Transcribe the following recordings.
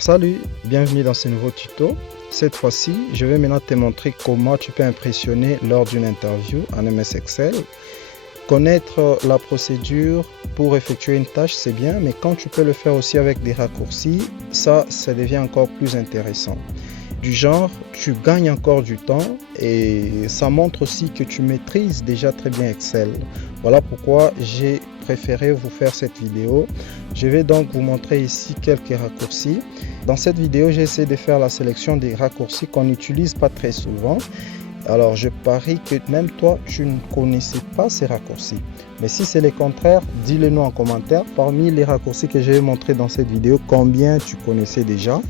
Salut, bienvenue dans ce nouveau tuto. Cette fois-ci, je vais maintenant te montrer comment tu peux impressionner lors d'une interview en MS Excel. Connaître la procédure pour effectuer une tâche, c'est bien, mais quand tu peux le faire aussi avec des raccourcis, ça devient encore plus intéressant. Du genre, tu gagnes encore du temps et ça montre aussi que tu maîtrises déjà très bien Excel. Voilà pourquoi j'ai préféré vous faire cette vidéo. Je vais donc vous montrer ici quelques raccourcis. Dans cette vidéo, j'ai essayé de faire la sélection des raccourcis qu'on n'utilise pas très souvent. Alors, je parie que même toi, tu ne connaissais pas ces raccourcis. Mais si c'est le contraire, dis-le nous en commentaire. Parmi les raccourcis que je vais montrer dans cette vidéo, combien tu connaissais déjà?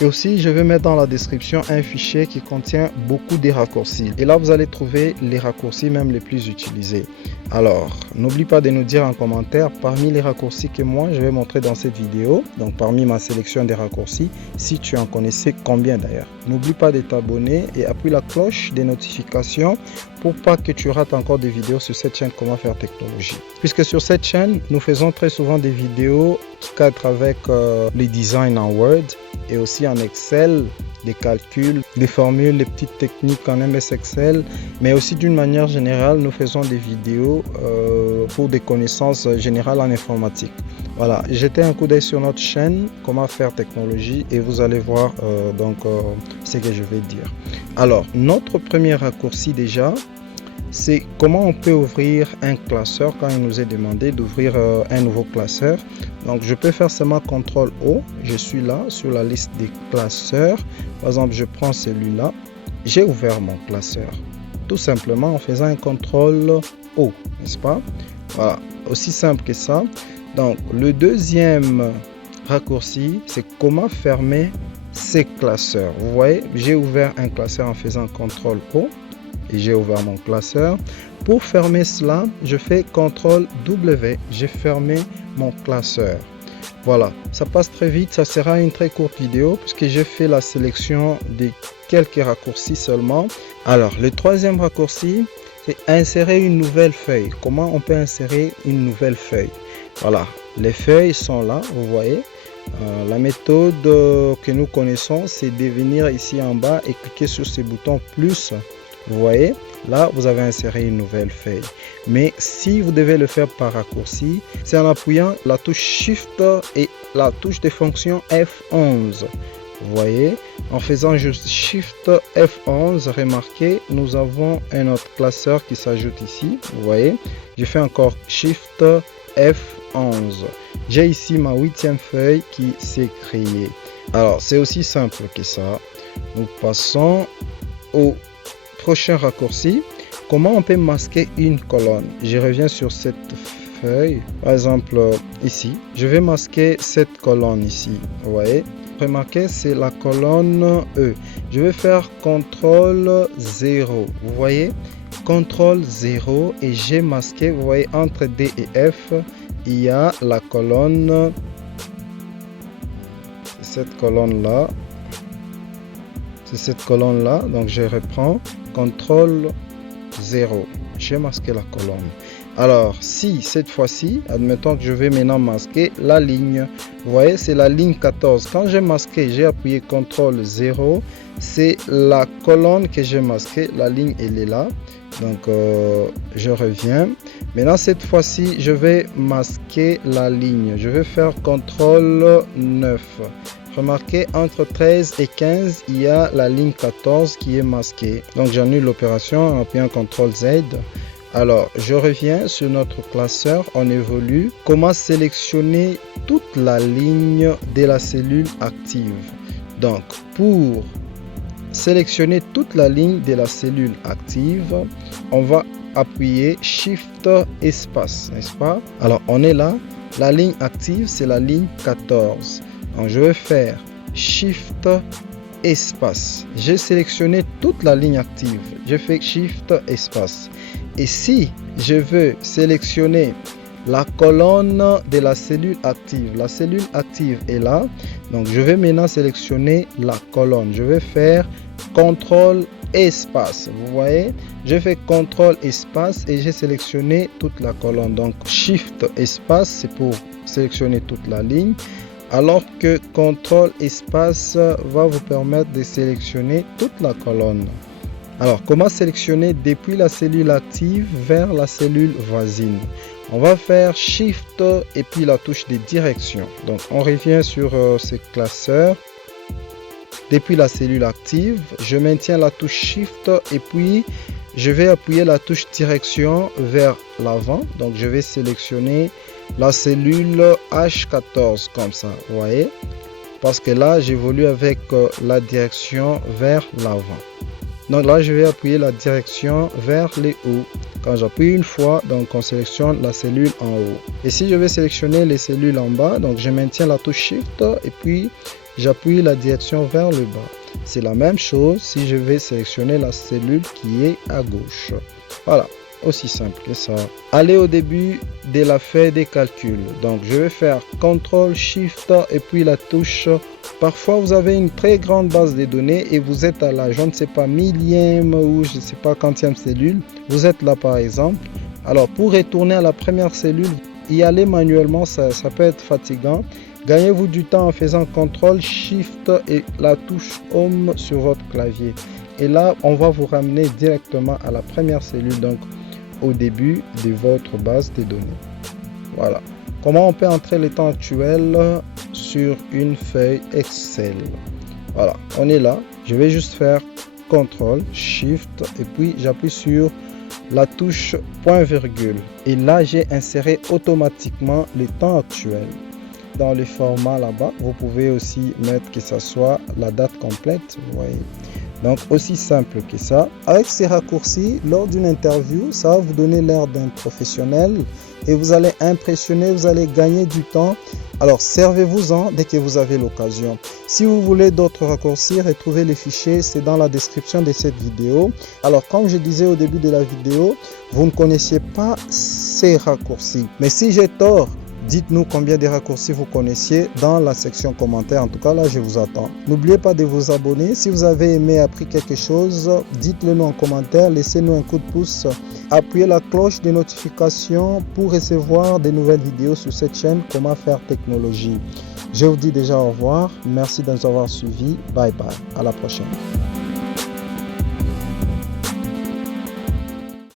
Et aussi, je vais mettre dans la description un fichier qui contient beaucoup de raccourcis. Et là, vous allez trouver les raccourcis même les plus utilisés. Alors, n'oublie pas de nous dire en commentaire parmi les raccourcis que moi, je vais montrer dans cette vidéo. Donc, parmi ma sélection des raccourcis, si tu en connaissais combien d'ailleurs. N'oublie pas de t'abonner et appuie la cloche des notifications pour pas que tu rates encore des vidéos sur cette chaîne Comment faire technologie. Puisque sur cette chaîne, nous faisons très souvent des vidéos qui cadrent avec les designs en Word et aussi en Excel, des calculs, des formules, des petites techniques en MS Excel, mais aussi d'une manière générale, nous faisons des vidéos pour des connaissances générales en informatique. Voilà, jetez un coup d'œil sur notre chaîne Comment faire technologie et vous allez voir ce que je vais dire. Alors, notre premier raccourci déjà, c'est comment on peut ouvrir un classeur quand il nous est demandé d'ouvrir un nouveau classeur. Donc, je peux faire seulement CTRL-O. Je suis là sur la liste des classeurs. Par exemple, je prends celui-là. J'ai ouvert mon classeur. Tout simplement en faisant un CTRL-O, n'est-ce pas? Voilà, aussi simple que ça. Donc, le deuxième raccourci, c'est comment fermer ces classeurs. Vous voyez, j'ai ouvert un classeur en faisant CTRL-O. Et j'ai ouvert mon classeur. Pour fermer cela, je fais CTRL-W. J'ai fermé mon classeur. Voilà, ça passe très vite. Ça sera une très courte vidéo puisque j'ai fait la sélection de quelques raccourcis seulement. Alors, le troisième raccourci, c'est insérer une nouvelle feuille. Comment on peut insérer une nouvelle feuille? Voilà, les feuilles sont là, vous voyez. La méthode que nous connaissons, c'est de venir ici en bas et cliquer sur ce bouton plus. Vous voyez, là, vous avez inséré une nouvelle feuille. Mais si vous devez le faire par raccourci, c'est en appuyant la touche Shift et la touche de fonction F11. Vous voyez, en faisant juste Shift F11, remarquez, nous avons un autre classeur qui s'ajoute ici. Vous voyez, je fais encore Shift F11. J'ai ici ma 8e feuille qui s'est créée. Alors, c'est aussi simple que ça. Nous passons au prochain raccourci. Comment on peut masquer une colonne? Je reviens sur cette feuille. Par exemple, ici, je vais masquer cette colonne ici. Vous voyez? Remarquez, c'est la colonne E. Je vais faire CTRL 0. Vous voyez? CTRL 0 et j'ai masqué. Vous voyez, entre D et F, il y a la colonne. Cette colonne-là. C'est cette colonne-là. Donc, je reprends. CTRL 0. J'ai masqué la colonne. Alors, si cette fois-ci, admettons que je vais maintenant masquer la ligne. Vous voyez, c'est la ligne 14. Quand j'ai masqué, j'ai appuyé CTRL 0. C'est la colonne que j'ai masquée. La ligne, elle est là. Donc, je reviens. Maintenant, cette fois-ci, je vais masquer la ligne. Je vais faire CTRL 9. Remarquez, entre 13 et 15, il y a la ligne 14 qui est masquée. Donc, j'annule l'opération en appuyant CTRL Z. Alors, je reviens sur notre classeur. On évolue. Comment sélectionner toute la ligne de la cellule active? Donc, pour sélectionner toute la ligne de la cellule active, on va appuyer Shift espace, n'est-ce pas? Alors, on est là. La ligne active, c'est la ligne 14. Donc, je vais faire Shift espace. J'ai sélectionné toute la ligne active. Je fais Shift espace. Et si je veux sélectionner la colonne de la cellule active est là. Donc, je vais maintenant sélectionner la colonne. Je vais faire CTRL espace. Vous voyez, j'ai fait CTRL espace et j'ai sélectionné toute la colonne. Donc, Shift espace, c'est pour sélectionner toute la ligne. alors que CTRL espace va vous permettre de sélectionner toute la colonne. Alors, comment sélectionner depuis la cellule active vers la cellule voisine? On va faire Shift et puis la touche de direction. Donc, on revient sur ce classeur. Depuis la cellule active, je maintiens la touche Shift et puis je vais appuyer la touche direction vers l'avant. Donc, je vais sélectionner la cellule H14 comme ça, vous voyez? Parce que là, j'évolue avec la direction vers l'avant. Donc là, je vais appuyer la direction vers les hauts. Quand j'appuie une fois, donc on sélectionne la cellule en haut. Et si je vais sélectionner les cellules en bas, donc je maintiens la touche Shift et puis j'appuie la direction vers le bas. C'est la même chose si je vais sélectionner la cellule qui est à gauche. Voilà, aussi simple que ça. Allez au début de la feuille des calculs. Donc je vais faire CTRL Shift et puis la touche. Parfois vous avez une très grande base de données et vous êtes à la, je ne sais pas, millième ou je ne sais pas quantième cellule. Vous êtes là par exemple. Alors pour retourner à la première cellule, y aller manuellement, ça peut être fatigant. Gagnez-vous du temps en faisant CTRL Shift et la touche Home sur votre clavier. Et là, on va vous ramener directement à la première cellule, donc au début de votre base de données. Voilà. Comment on peut entrer le temps actuel sur une feuille Excel? Voilà, on est là. Je vais juste faire CTRL Shift et puis j'appuie sur la touche point virgule. Et là, j'ai inséré automatiquement le temps actuel. Dans le format là-bas, vous pouvez aussi mettre que ce soit la date complète, vous voyez. Donc aussi simple que ça. Avec ces raccourcis, lors d'une interview, ça va vous donner l'air d'un professionnel et vous allez impressionner, vous allez gagner du temps. Alors servez-vous-en dès que vous avez l'occasion. Si vous voulez d'autres raccourcis, retrouvez les fichiers, c'est dans la description de cette vidéo. Alors comme je disais au début de la vidéo, vous ne connaissiez pas ces raccourcis. Mais si j'ai tort, dites-nous combien de raccourcis vous connaissiez dans la section commentaires. En tout cas, là, je vous attends. N'oubliez pas de vous abonner. Si vous avez aimé, appris quelque chose, dites-le nous en commentaire. Laissez-nous un coup de pouce. Appuyez la cloche de notification pour recevoir de nouvelles vidéos sur cette chaîne Comment faire technologie. Je vous dis déjà au revoir. Merci de nous avoir suivis. Bye bye. À la prochaine.